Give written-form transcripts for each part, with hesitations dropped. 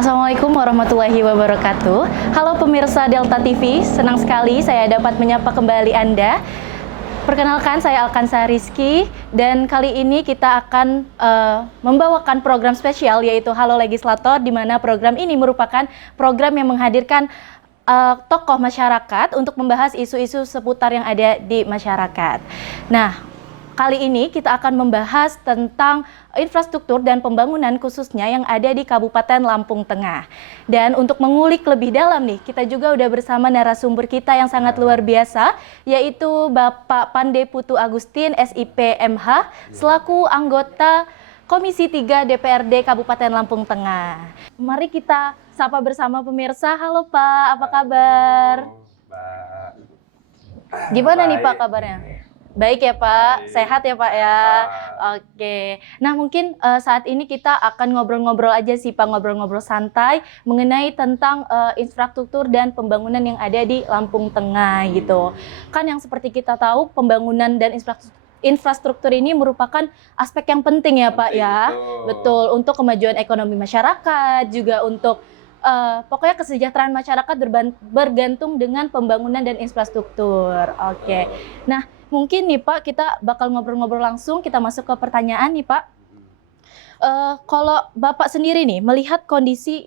Assalamualaikum warahmatullahi wabarakatuh. Halo pemirsa Delta TV, senang sekali saya dapat menyapa kembali Anda. Perkenalkan, saya Alkansa Rizky dan kali ini kita akan membawakan program spesial yaitu Halo Legislator, di mana program ini merupakan program yang menghadirkan tokoh masyarakat untuk membahas isu-isu seputar yang ada di masyarakat. Nah, kali ini kita akan membahas tentang infrastruktur dan pembangunan khususnya yang ada di Kabupaten Lampung Tengah. Dan untuk mengulik lebih dalam nih, kita juga udah bersama narasumber kita yang sangat luar biasa, yaitu Bapak Pande Putu Agustin, SIP MH, selaku anggota Komisi 3 DPRD Kabupaten Lampung Tengah. Mari kita sapa bersama pemirsa. Halo Pak, apa kabar? Gimana nih Pak kabarnya? Baik ya Pak, sehat ya Pak ya. Oke, nah mungkin saat ini kita akan ngobrol-ngobrol aja sih Pak, ngobrol-ngobrol santai mengenai tentang infrastruktur dan pembangunan yang ada di Lampung Tengah gitu. Kan yang seperti kita tahu pembangunan dan infrastruktur ini merupakan aspek yang penting ya Pak ya. Betul, untuk kemajuan ekonomi masyarakat, juga untuk pokoknya kesejahteraan masyarakat bergantung dengan pembangunan dan infrastruktur. Oke, nah mungkin nih Pak, kita bakal ngobrol-ngobrol langsung, kita masuk ke pertanyaan nih Pak. Kalau Bapak sendiri nih, melihat kondisi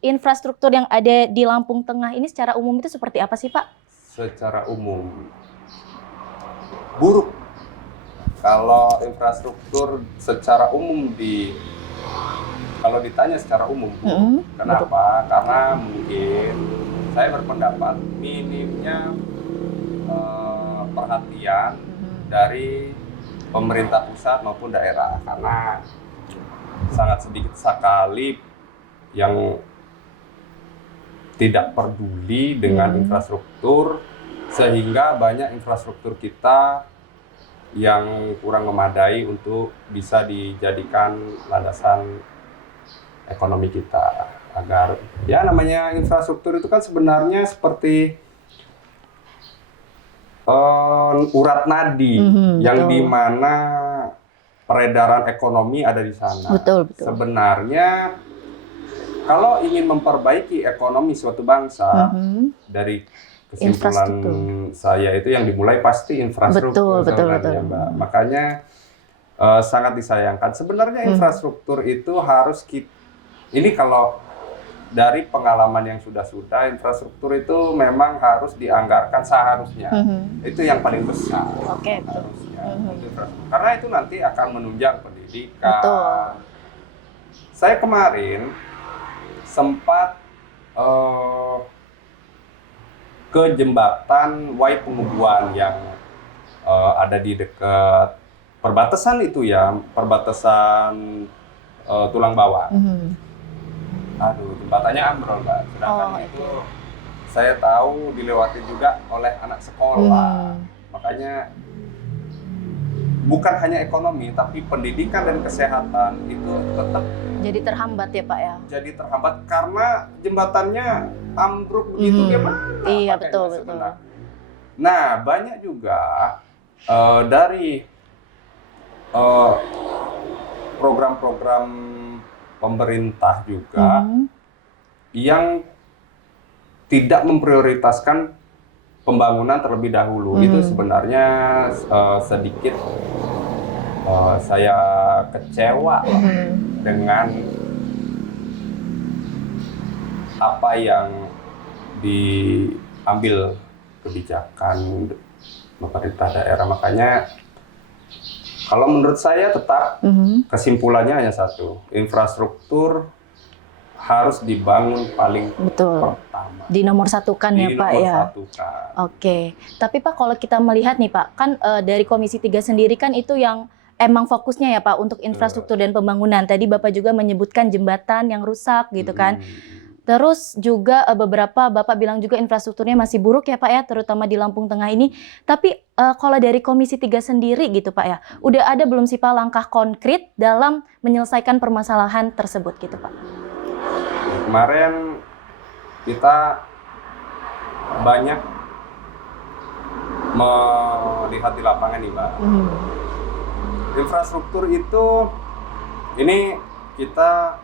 infrastruktur yang ada di Lampung Tengah ini secara umum itu seperti apa sih Pak? Secara umum, buruk. Kalau infrastruktur secara umum kalau ditanya secara umum, buruk. Kenapa? Karena mungkin saya berpendapat minimnya perhatian dari pemerintah pusat maupun daerah, karena sangat sedikit sekali yang tidak peduli dengan infrastruktur, sehingga banyak infrastruktur kita yang kurang memadai untuk bisa dijadikan landasan ekonomi kita, agar ya namanya infrastruktur itu kan sebenarnya seperti urat nadi yang dimana peredaran ekonomi ada di sana. Betul. Sebenarnya kalau ingin memperbaiki ekonomi suatu bangsa, dari kesimpulan saya itu yang dimulai pasti infrastruktur. Betul. Ya, Mbak. Makanya sangat disayangkan. Sebenarnya infrastruktur itu harus ini kalau dari pengalaman yang sudah-sudah, infrastruktur itu memang harus dianggarkan seharusnya. Itu yang paling besar. Oke, harusnya. Karena itu nanti akan menunjang pendidikan. Betul. Saya kemarin sempat ke jembatan Wai Pengubuan yang ada di dekat perbatasan itu ya, perbatasan Tulang Bawang. Aduh, jembatannya ambrol, Mbak. Sedangkan itu saya tahu dilewati juga oleh anak sekolah. Makanya bukan hanya ekonomi, tapi pendidikan dan kesehatan itu tetap jadi terhambat ya Pak ya? Jadi terhambat karena jembatannya ambruk begitu, gimana? Iya, betul. Nah, banyak juga dari program-program pemerintah juga yang tidak memprioritaskan pembangunan terlebih dahulu. Itu sebenarnya sedikit saya kecewa dengan apa yang diambil kebijakan pemerintah daerah. Makanya kalau menurut saya tetap kesimpulannya hanya satu, infrastruktur harus dibangun paling pertama. Dinomor-satukan ya Pak ya? Oke, tapi Pak kalau kita melihat nih Pak, kan dari Komisi 3 sendiri kan itu yang emang fokusnya ya Pak untuk infrastruktur dan pembangunan. Tadi Bapak juga menyebutkan jembatan yang rusak gitu kan. Terus juga beberapa Bapak bilang juga infrastrukturnya masih buruk ya Pak ya, terutama di Lampung Tengah ini. Tapi kalau dari Komisi 3 sendiri gitu Pak ya, udah ada belum sih Pak langkah konkret dalam menyelesaikan permasalahan tersebut gitu Pak? Kemarin kita banyak melihat di lapangan nih Mbak. Infrastruktur itu, ini kita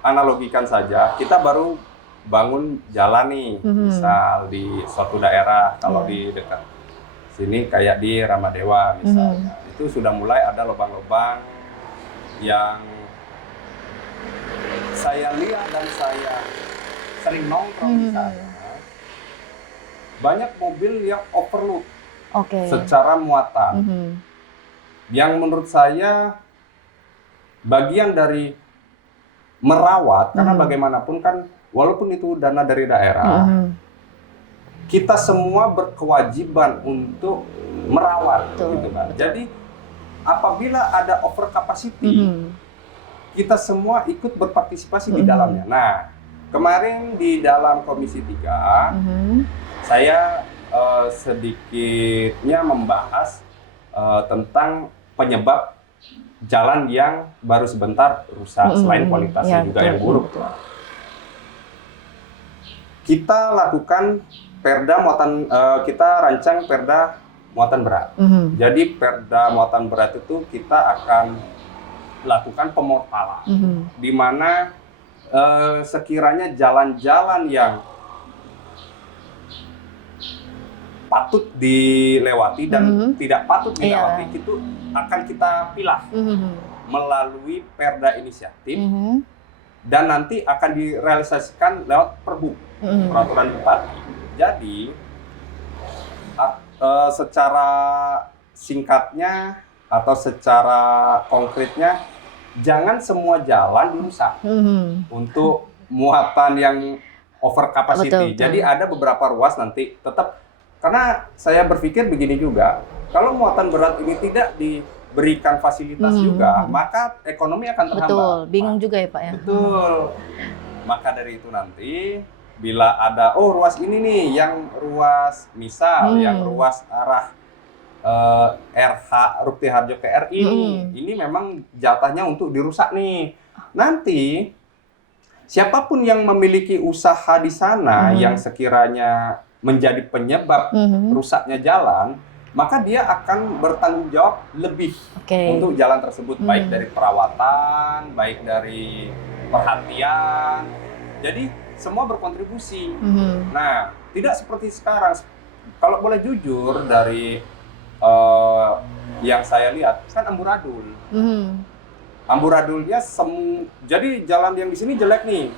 analogikan saja, kita baru bangun jalan nih, misal di suatu daerah, kalau di dekat sini kayak di Ramadewa misalnya, itu sudah mulai ada lubang-lubang yang saya lihat dan saya sering nongkrong di sana. Banyak mobil yang overload secara muatan, yang menurut saya bagian dari merawat, karena bagaimanapun kan walaupun itu dana dari daerah, kita semua berkewajiban untuk merawat, gitu kan. Jadi apabila ada over capacity, kita semua ikut berpartisipasi di dalamnya. Nah, kemarin di dalam Komisi 3, saya sedikitnya membahas tentang penyebab jalan yang baru sebentar rusak, selain kualitasnya juga yang buruk. Kita lakukan perda muatan, kita rancang perda muatan berat. Jadi perda muatan berat itu kita akan lakukan pemortalan, di mana sekiranya jalan-jalan yang patut dilewati dan tidak patut dilewati itu akan kita pilah melalui perda inisiatif, dan nanti akan direalisasikan lewat Perbu, peraturan bupati. Jadi secara singkatnya atau secara konkretnya, jangan semua jalan dirusak untuk muatan yang over capacity. Jadi ada beberapa ruas nanti tetap, karena saya berpikir begini juga, kalau muatan berat ini tidak diberikan fasilitas juga, maka ekonomi akan terhambat. Betul, bingung juga ya Pak ya. Betul. Maka dari itu nanti, bila ada, ruas ini nih, yang ruas misal, yang ruas arah RH Rukti Harjo ke RI ini memang jatahnya untuk dirusak nih. Nanti siapapun yang memiliki usaha di sana yang sekiranya menjadi penyebab rusaknya jalan, maka dia akan bertanggung jawab lebih untuk jalan tersebut, baik dari perawatan, baik dari perhatian. Jadi semua berkontribusi. Nah, tidak seperti sekarang. Kalau boleh jujur, dari yang saya lihat kan amburadul. Amburadulnya jadi jalan yang di sini jelek nih.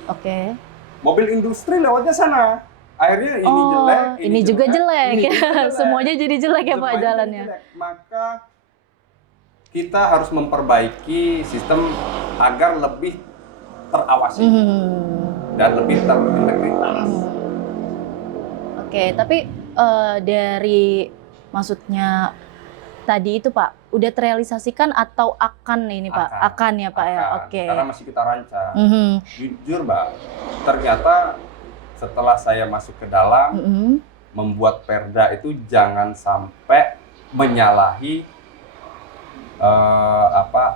Mobil industri lewatnya sana. Akhirnya ini jelek, ini juga jelek. Semuanya jadi jelek ya Pak jalannya. Maka kita harus memperbaiki sistem agar lebih terawasi dan lebih terintegritas. Tapi dari maksudnya tadi itu Pak, udah terrealisasikan atau akan ini Pak? Akan ya Pak ya. Karena masih kita rancang. Jujur Mbak, ternyata setelah saya masuk ke dalam, membuat perda itu jangan sampai menyalahi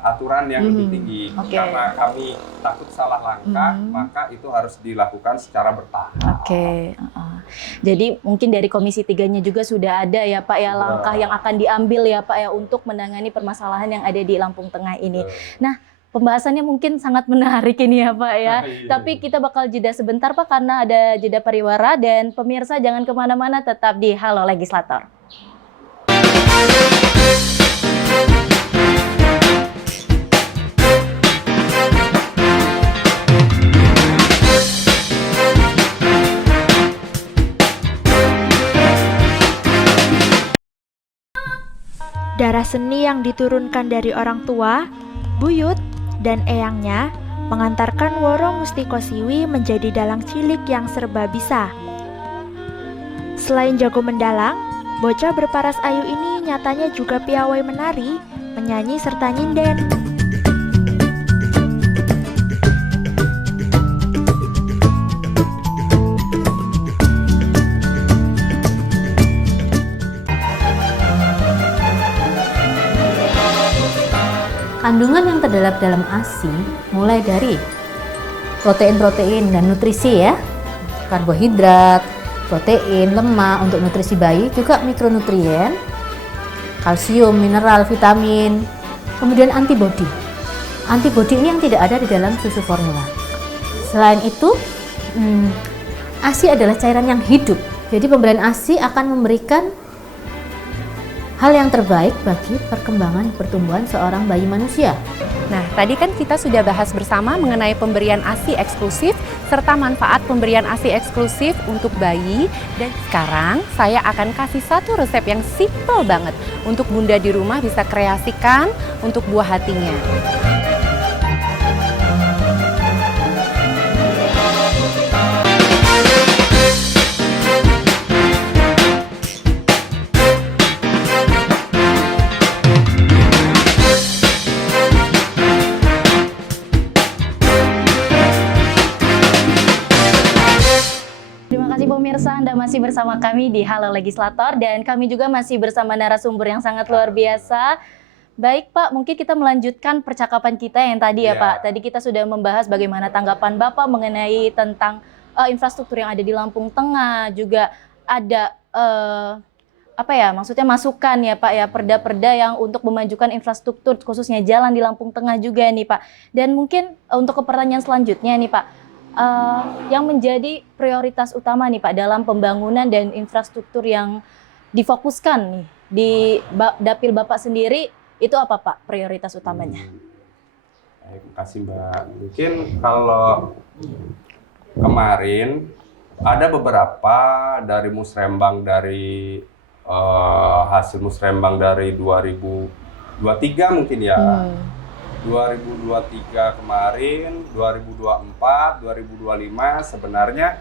aturan yang lebih tinggi. Karena kami takut salah langkah, maka itu harus dilakukan secara bertahap. Jadi mungkin dari Komisi 3-nya juga sudah ada ya Pak ya langkah yang akan diambil ya Pak ya untuk menangani permasalahan yang ada di Lampung Tengah ini. Nah, pembahasannya mungkin sangat menarik ini ya Pak ya. Tapi kita bakal jeda sebentar Pak, karena ada jeda pariwara, dan pemirsa jangan kemana-mana, tetap di Halo Legislator. Darah seni yang diturunkan dari orang tua, buyut, dan eyangnya mengantarkan Woro Mustiko Siwi menjadi dalang cilik yang serba bisa. Selain jago mendalang, bocah berparas ayu ini nyatanya juga piawai menari, menyanyi serta nyinden. Kandungan yang terdapat dalam ASI mulai dari protein-protein dan nutrisi ya, karbohidrat, protein, lemak untuk nutrisi bayi, juga mikronutrien, kalsium, mineral, vitamin, kemudian antibodi. Antibodi ini yang tidak ada di dalam susu formula. Selain itu, ASI adalah cairan yang hidup. Jadi pemberian ASI akan memberikan hal yang terbaik bagi perkembangan pertumbuhan seorang bayi manusia. Nah, tadi kan kita sudah bahas bersama mengenai pemberian ASI eksklusif serta manfaat pemberian ASI eksklusif untuk bayi. Dan sekarang saya akan kasih satu resep yang simple banget untuk Bunda di rumah bisa kreasikan untuk buah hatinya. Pemirsa, Anda masih bersama kami di Halo Legislator dan kami juga masih bersama narasumber yang sangat luar biasa. Baik Pak, mungkin kita melanjutkan percakapan kita yang tadi ya Pak. Tadi kita sudah membahas bagaimana tanggapan Bapak mengenai tentang infrastruktur yang ada di Lampung Tengah, juga ada maksudnya masukan ya Pak ya, perda-perda yang untuk memajukan infrastruktur khususnya jalan di Lampung Tengah juga nih Pak. Dan mungkin untuk ke pertanyaan selanjutnya nih Pak. Yang menjadi prioritas utama nih Pak dalam pembangunan dan infrastruktur yang difokuskan nih di dapil Bapak sendiri, itu apa Pak prioritas utamanya? Terima kasih Mbak. Mungkin kalau kemarin ada beberapa dari musrembang dari hasil musrembang dari 2023 mungkin ya. 2023 kemarin, 2024, 2025 sebenarnya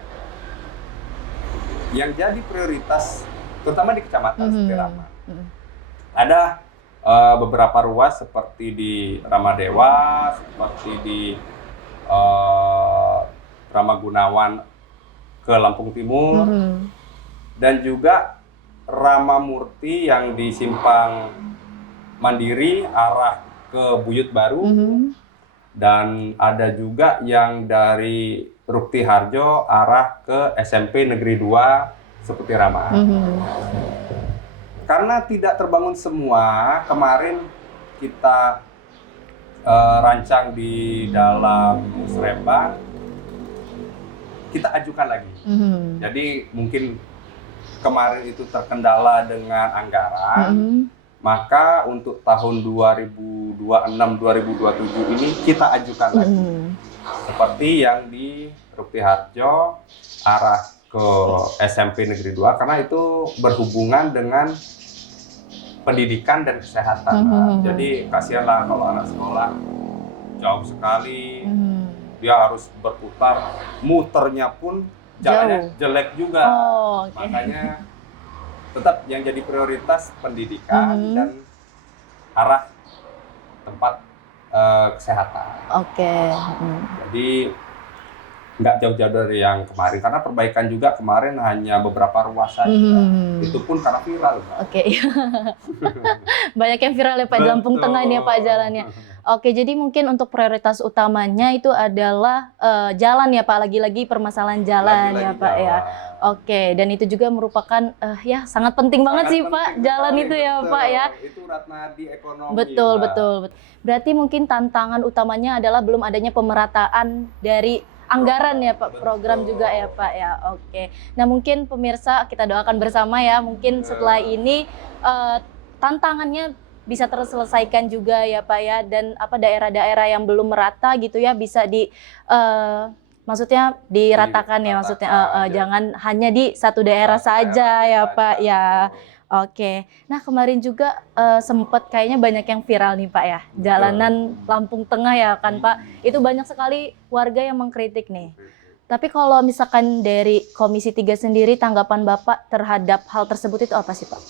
yang jadi prioritas terutama di Kecamatan Setirama. Ada beberapa ruas seperti di Ramadewa, seperti di Ramagunawan ke Lampung Timur, dan juga Ramamurti yang di Simpang Mandiri arah ke Buyut Baru, dan ada juga yang dari Rukti Harjo arah ke SMP Negeri 2 seperti Rama. Karena tidak terbangun semua, kemarin kita rancang di dalam musrembang, kita ajukan lagi. Jadi mungkin kemarin itu terkendala dengan anggaran. Maka untuk tahun 2026-2027 ini kita ajukan lagi. Seperti yang di Rukti Harjo arah ke SMP Negeri 2, karena itu berhubungan dengan pendidikan dan kesehatan. Jadi kasihanlah kalau anak sekolah jauh sekali, dia harus berputar, muternya pun jalannya jelek juga. Makanya tetap yang jadi prioritas pendidikan dan arah tempat kesehatan. Jadi nggak jauh-jauh dari yang kemarin, karena perbaikan juga kemarin hanya beberapa ruas saja. Itu pun karena viral. Banyak yang viral ya Pak, di Lampung Tengah ini ya Pak jalannya. Jadi mungkin untuk prioritas utamanya itu adalah jalan ya Pak, lagi-lagi permasalahan jalan ya Pak ya. Dan itu juga merupakan ya sangat penting banget sih Pak, jalan itu ya Pak ya. Itu ratnadi ekonomi. Betul. Berarti mungkin tantangan utamanya adalah belum adanya pemerataan dari anggaran ya Pak, program juga ya Pak ya. Nah mungkin pemirsa kita doakan bersama ya, mungkin setelah ini tantangannya bisa terselesaikan juga ya Pak ya, dan daerah-daerah yang belum merata gitu ya bisa maksudnya diratakan ya, maksudnya jangan hanya di satu daerah saja ya Pak ya. Nah kemarin juga sempat kayaknya banyak yang viral nih Pak ya, jalanan Lampung Tengah ya kan Pak, itu banyak sekali warga yang mengkritik nih. Tapi kalau misalkan dari Komisi 3 sendiri, tanggapan Bapak terhadap hal tersebut itu apa sih Pak?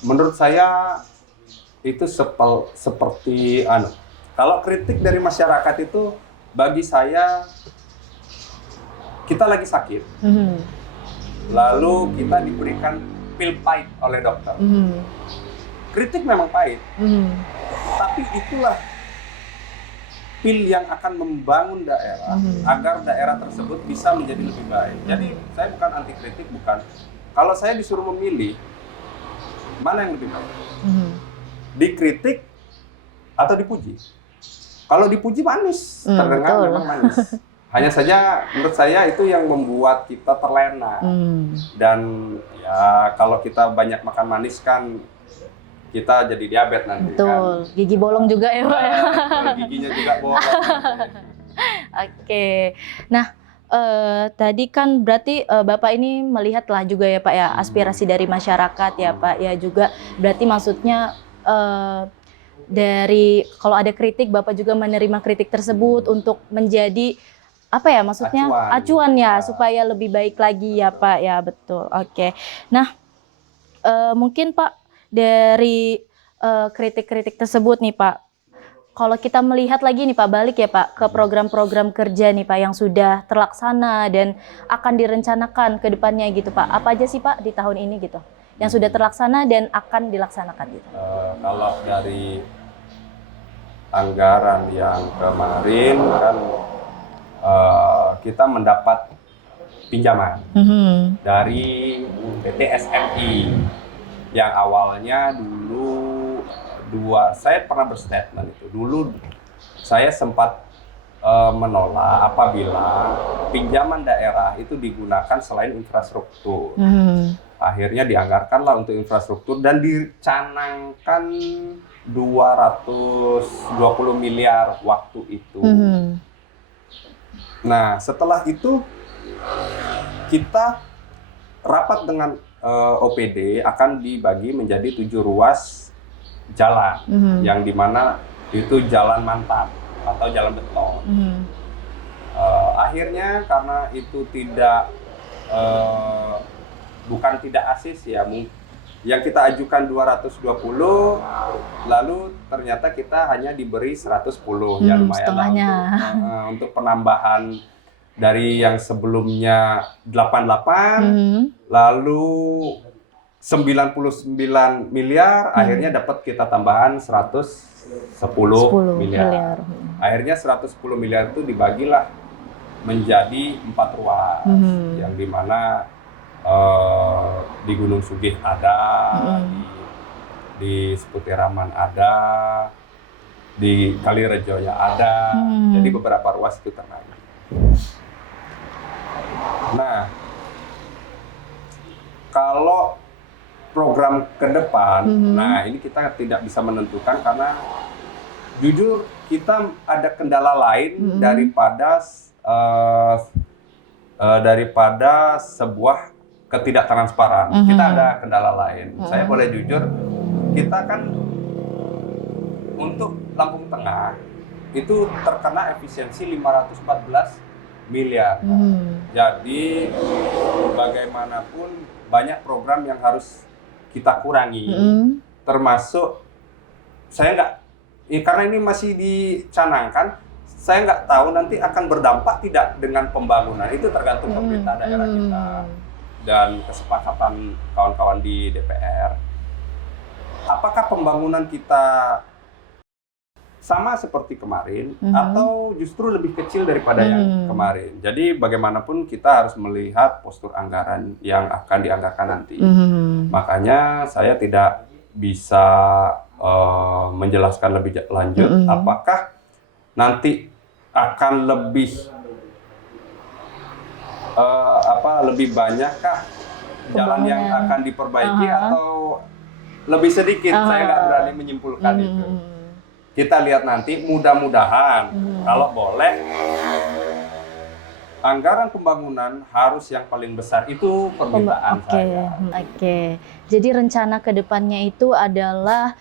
Menurut saya itu seperti kalau kritik dari masyarakat itu, bagi saya kita lagi sakit, lalu kita diberikan pil pahit oleh dokter. Kritik memang pahit, tapi itulah pil yang akan membangun daerah agar daerah tersebut bisa menjadi lebih baik. Jadi saya bukan anti kritik, bukan. Kalau saya disuruh memilih, mana yang lebih baik? Dikritik atau dipuji? Kalau dipuji manis, terdengar betul. memang manis. Hanya saja menurut saya itu yang membuat kita terlena. Dan ya kalau kita banyak makan manis kan kita jadi diabetes nanti Betul, gigi bolong juga ya Pak ya. kan. Giginya juga bolong. Oke, nah tadi kan berarti Bapak ini melihatlah juga ya Pak ya aspirasi dari masyarakat ya Pak ya, juga berarti maksudnya dari kalau ada kritik Bapak juga menerima kritik tersebut untuk menjadi apa ya maksudnya acuan ya supaya lebih baik lagi ya Pak ya, betul. Oke, nah mungkin Pak dari kritik-kritik tersebut nih Pak, kalau kita melihat lagi nih Pak, balik ya Pak ke program-program kerja nih Pak yang sudah terlaksana dan akan direncanakan ke depannya gitu Pak. Apa aja sih Pak di tahun ini gitu yang sudah terlaksana dan akan dilaksanakan gitu? Kalau dari anggaran yang kemarin kan kita mendapat pinjaman dari PT SMI yang awalnya dulu saya pernah berstatement itu dulu saya sempat menolak apabila pinjaman daerah itu digunakan selain infrastruktur. Akhirnya dianggarkanlah untuk infrastruktur dan dicanangkan 220 miliar waktu itu. Nah, setelah itu kita rapat dengan OPD akan dibagi menjadi 7 ruas jalan, yang dimana itu jalan mantap atau jalan beton. Akhirnya karena itu bukan tidak ASIS ya, yang kita ajukan 220, lalu ternyata kita hanya diberi 110, ya lumayan lah untuk penambahan dari yang sebelumnya 88, lalu 99 miliar, akhirnya dapat kita tambahan 110 miliar. Akhirnya 110 miliar itu dibagilah menjadi 4 ruas, yang dimana di Gunung Sugih ada, di Seputiraman ada, di Kalirejonya ada, jadi beberapa ruas itu terbagi. Nah, kalau program ke depan, nah ini kita tidak bisa menentukan karena jujur kita ada kendala lain daripada sebuah ketidaktransparan. Kita ada kendala lain. Saya boleh jujur, kita kan untuk Lampung Tengah itu terkena efisiensi 514 miliar. Jadi bagaimanapun banyak program yang harus kita kurangi, termasuk saya karena ini masih dicanangkan, saya nggak tahu nanti akan berdampak tidak dengan pembangunan, itu tergantung pemerintah daerah kita dan kesepakatan kawan-kawan di DPR. Apakah pembangunan kita sama seperti kemarin atau justru lebih kecil daripada yang kemarin? Jadi bagaimanapun kita harus melihat postur anggaran yang akan dianggarkan nanti. Makanya saya tidak bisa menjelaskan lebih lanjut apakah nanti akan lebih banyakkah jalan yang akan diperbaiki atau lebih sedikit. Saya nggak berani menyimpulkan itu. Kita lihat nanti, mudah-mudahan kalau boleh anggaran pembangunan harus yang paling besar, itu permintaan saya. Oke. Jadi rencana ke depannya itu adalah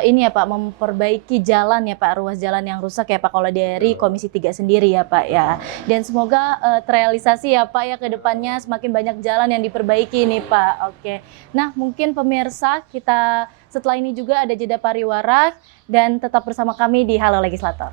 ini ya Pak, memperbaiki jalan ya Pak, ruas jalan yang rusak ya Pak, kalau dari Komisi 3 sendiri ya Pak ya. Dan semoga terrealisasi ya Pak ya, ke depannya semakin banyak jalan yang diperbaiki nih Pak. Oke. Nah, mungkin pemirsa, kita setelah ini juga ada jeda pariwara dan tetap bersama kami di Halo Legislator.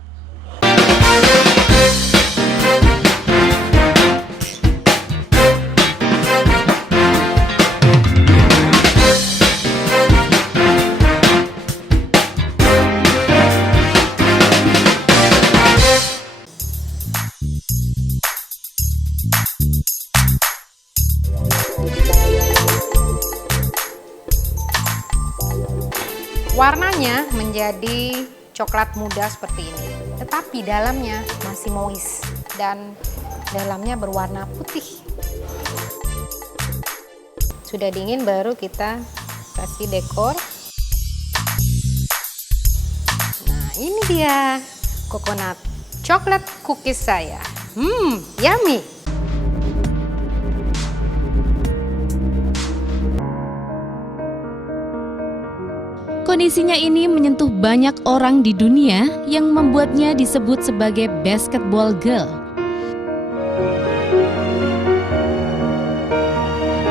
Warnanya menjadi coklat muda seperti ini. tetapi dalamnya masih moist dan dalamnya berwarna putih. Sudah dingin baru kita kasih dekor. Nah, ini dia coconut chocolate cookies saya. Yummy. Kondisinya ini menyentuh banyak orang di dunia yang membuatnya disebut sebagai basketball girl.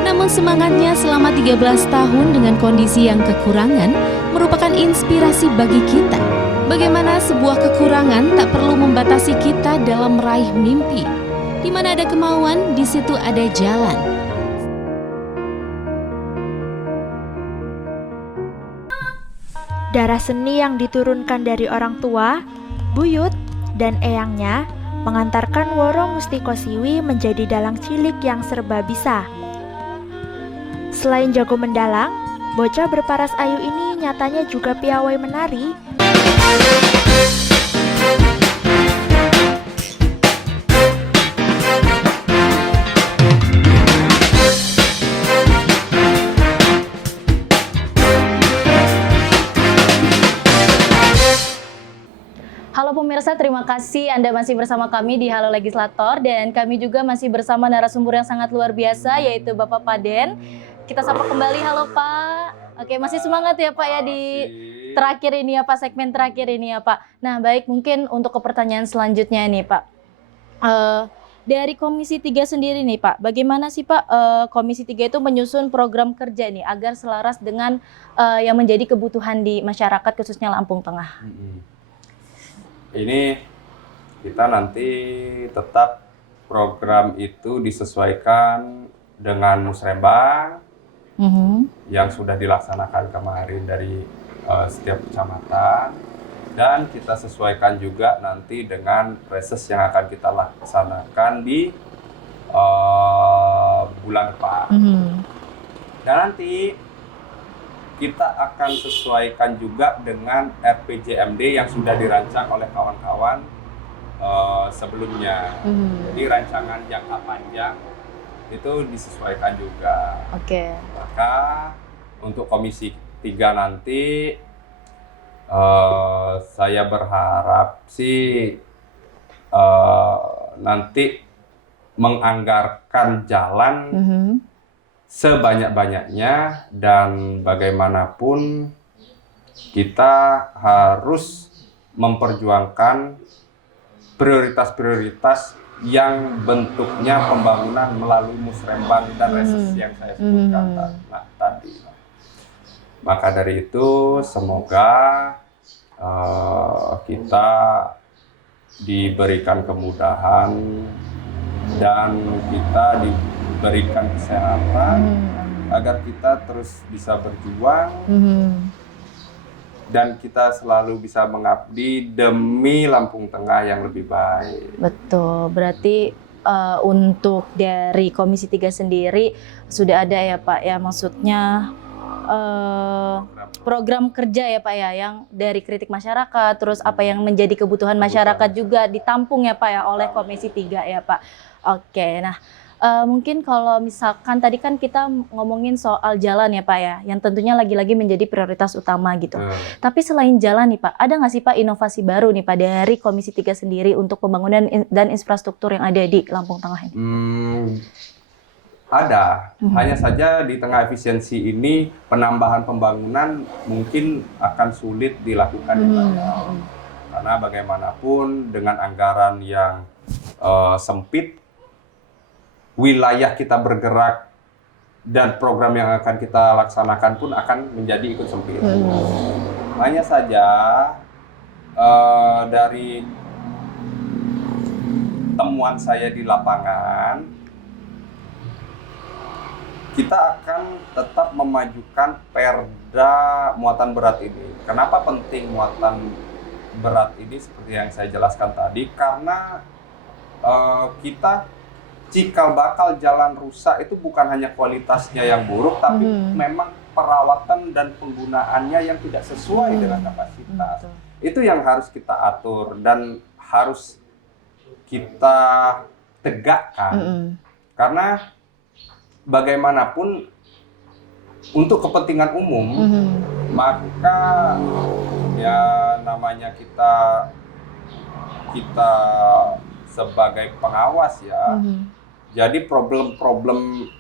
Namun semangatnya selama 13 tahun dengan kondisi yang kekurangan merupakan inspirasi bagi kita. Bagaimana sebuah kekurangan tak perlu membatasi kita dalam meraih mimpi. Di mana ada kemauan, di situ ada jalan. Darah seni yang diturunkan dari orang tua, buyut, dan eyangnya mengantarkan Woro Mustikosiwi menjadi dalang cilik yang serba bisa. Selain jago mendalang, bocah berparas ayu ini nyatanya juga piawai menari. Halo pemirsa, terima kasih Anda masih bersama kami di Halo Legislator dan kami juga masih bersama narasumber yang sangat luar biasa yaitu Bapak Paden. Kita sapa kembali, halo Pak. Oke, masih semangat ya Pak ya di terakhir ini ya Pak, segmen terakhir ini ya Pak. Nah baik, mungkin untuk ke pertanyaan selanjutnya nih Pak. Dari Komisi 3 sendiri nih Pak, bagaimana sih Pak Komisi 3 itu menyusun program kerja nih agar selaras dengan yang menjadi kebutuhan di masyarakat khususnya Lampung Tengah? Ini kita nanti tetap program itu disesuaikan dengan musrembang yang sudah dilaksanakan kemarin dari setiap kecamatan, dan kita sesuaikan juga nanti dengan reses yang akan kita laksanakan di bulan depan. Dan nanti kita akan sesuaikan juga dengan RPJMD yang sudah dirancang oleh kawan-kawan sebelumnya. Jadi rancangan jangka panjang itu disesuaikan juga. Oke. Maka untuk Komisi 3 nanti saya berharap sih nanti menganggarkan jalan sebanyak-banyaknya, dan bagaimanapun kita harus memperjuangkan prioritas-prioritas yang bentuknya pembangunan melalui musrembang dan reses yang saya sebutkan tadi. Maka dari itu semoga kita diberikan kemudahan dan kita diberikan kesehatan agar kita terus bisa berjuang dan kita selalu bisa mengabdi demi Lampung Tengah yang lebih baik. Betul, berarti untuk dari Komisi 3 sendiri sudah ada ya Pak ya, maksudnya program kerja ya Pak ya, yang dari kritik masyarakat, terus apa yang menjadi kebutuhan masyarakat juga ditampung ya Pak ya oleh Komisi 3 ya Pak. Oke, nah mungkin kalau misalkan tadi kan kita ngomongin soal jalan ya Pak ya, yang tentunya lagi-lagi menjadi prioritas utama gitu. Tapi selain jalan nih Pak, ada nggak sih Pak inovasi baru nih Pak dari Komisi 3 sendiri untuk pembangunan dan infrastruktur yang ada di Lampung Tengah ini? Ada, hanya saja di tengah efisiensi ini penambahan pembangunan mungkin akan sulit dilakukan ya Pak. Karena bagaimanapun dengan anggaran yang sempit, wilayah kita bergerak dan program yang akan kita laksanakan pun akan menjadi ikut sempit. Hanya saja dari temuan saya di lapangan, kita akan tetap memajukan perda muatan berat ini. Kenapa penting muatan berat ini seperti yang saya jelaskan tadi? Karena kita cikal bakal jalan rusak itu bukan hanya kualitasnya yang buruk, tapi memang perawatan dan penggunaannya yang tidak sesuai dengan kapasitas. Itu yang harus kita atur dan harus kita tegakkan. Karena bagaimanapun untuk kepentingan umum, maka ya namanya kita sebagai pengawas ya. Jadi problem-problem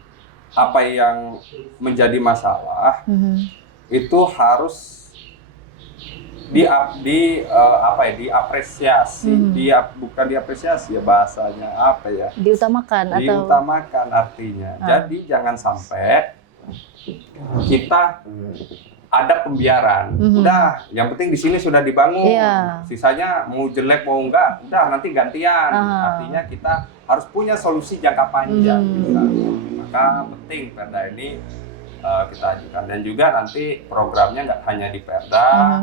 apa yang menjadi masalah itu harus diapresiasi, bukan diapresiasi ya bahasanya apa ya? Diutamakan artinya. Jadi jangan sampai kita ada pembiaran. Udah, yang penting di sini sudah dibangun. Sisanya mau jelek mau enggak, udah nanti gantian. Artinya kita harus punya solusi jangka panjang. Maka penting Perda ini kita ajukan, dan juga nanti programnya nggak hanya di Perda.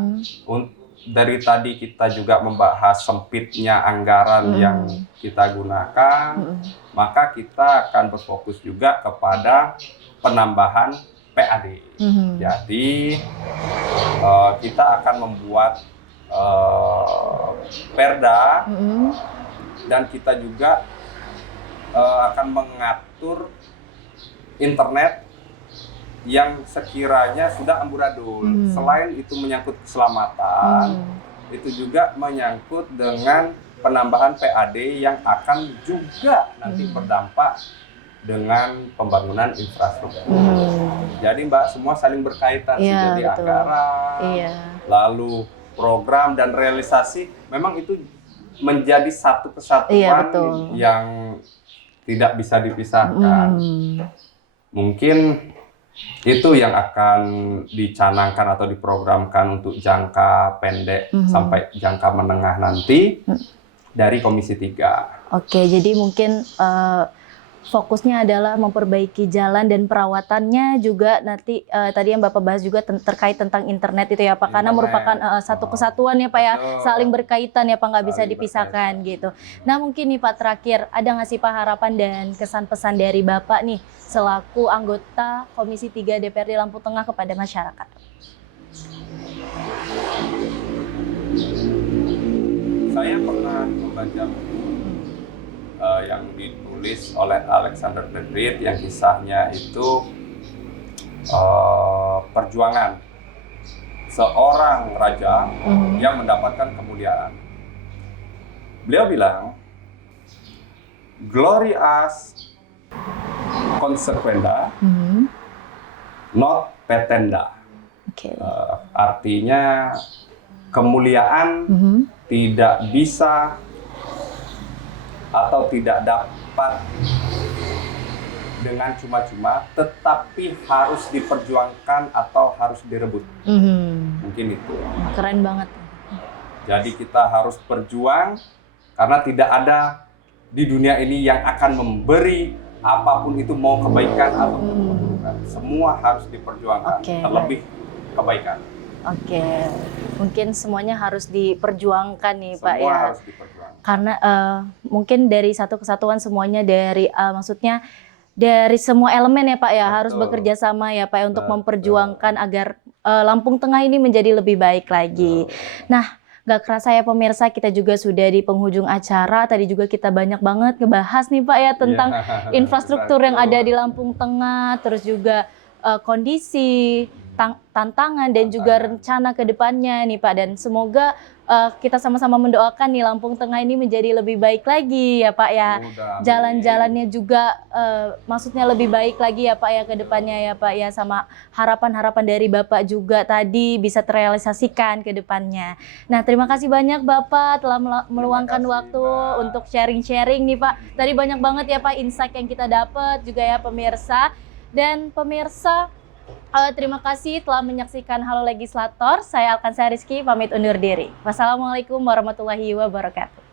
Dari tadi kita juga membahas sempitnya anggaran yang kita gunakan, maka kita akan berfokus juga kepada penambahan PAD. Jadi kita akan membuat Perda dan kita juga akan mengatur internet yang sekiranya sudah amburadul. Selain itu menyangkut keselamatan, itu juga menyangkut dengan penambahan PAD yang akan juga nanti berdampak dengan pembangunan infrastruktur. Jadi Mbak, semua saling berkaitan, jadi anggaran, lalu program dan realisasi, memang itu menjadi satu kesatuan yang tidak bisa dipisahkan. Mungkin itu yang akan dicanangkan atau diprogramkan untuk jangka pendek sampai jangka menengah nanti dari Komisi 3. Oke, jadi mungkin fokusnya adalah memperbaiki jalan dan perawatannya juga nanti tadi yang Bapak bahas juga terkait tentang internet itu ya Pak, karena merupakan satu kesatuan ya Pak ya, saling berkaitan ya Pak, nggak bisa dipisahkan gitu. Nah mungkin nih Pak terakhir, ada nggak sih Pak harapan dan kesan-pesan dari Bapak nih selaku anggota Komisi 3 DPRD Lampung Tengah kepada masyarakat? Saya pernah membaca yang ditulis oleh Alexander Frederick yang kisahnya itu perjuangan seorang raja yang mendapatkan kemuliaan. Beliau bilang, glorias consequenda, not petenda. Artinya kemuliaan tidak bisa atau tidak dapat dengan cuma-cuma, tetapi harus diperjuangkan atau harus direbut. Mungkin itu. Keren banget. Jadi kita harus berjuang karena tidak ada di dunia ini yang akan memberi apapun itu, mau kebaikan atau keburukan. Semua harus diperjuangkan, terlebih kebaikan. Mungkin semuanya harus diperjuangkan nih Pak ya. Semua harus diperjuangkan. Karena mungkin dari satu kesatuan semuanya dari maksudnya dari semua elemen ya Pak ya, harus bekerja sama ya Pak ya, untuk memperjuangkan agar Lampung Tengah ini menjadi lebih baik lagi. Nah, gak kerasa ya pemirsa, kita juga sudah di penghujung acara. Tadi juga kita banyak banget ngebahas nih Pak ya tentang infrastruktur yang ada di Lampung Tengah, terus juga kondisi, tantangan dan juga rencana ke depannya nih Pak, dan semoga kita sama-sama mendoakan nih Lampung Tengah ini menjadi lebih baik lagi ya Pak ya. Jalan-jalannya juga maksudnya lebih baik lagi ya Pak ya ke depannya ya Pak ya, sama harapan-harapan dari Bapak juga tadi bisa terrealisasikan ke depannya. Nah, terima kasih banyak Bapak telah meluangkan waktu untuk sharing-sharing nih Pak. Tadi banyak banget ya Pak insight yang kita dapat juga ya pemirsa. Dan pemirsa, terima kasih telah menyaksikan Halo Legislator. Saya Alkansa Rizky pamit undur diri. Wassalamualaikum warahmatullahi wabarakatuh.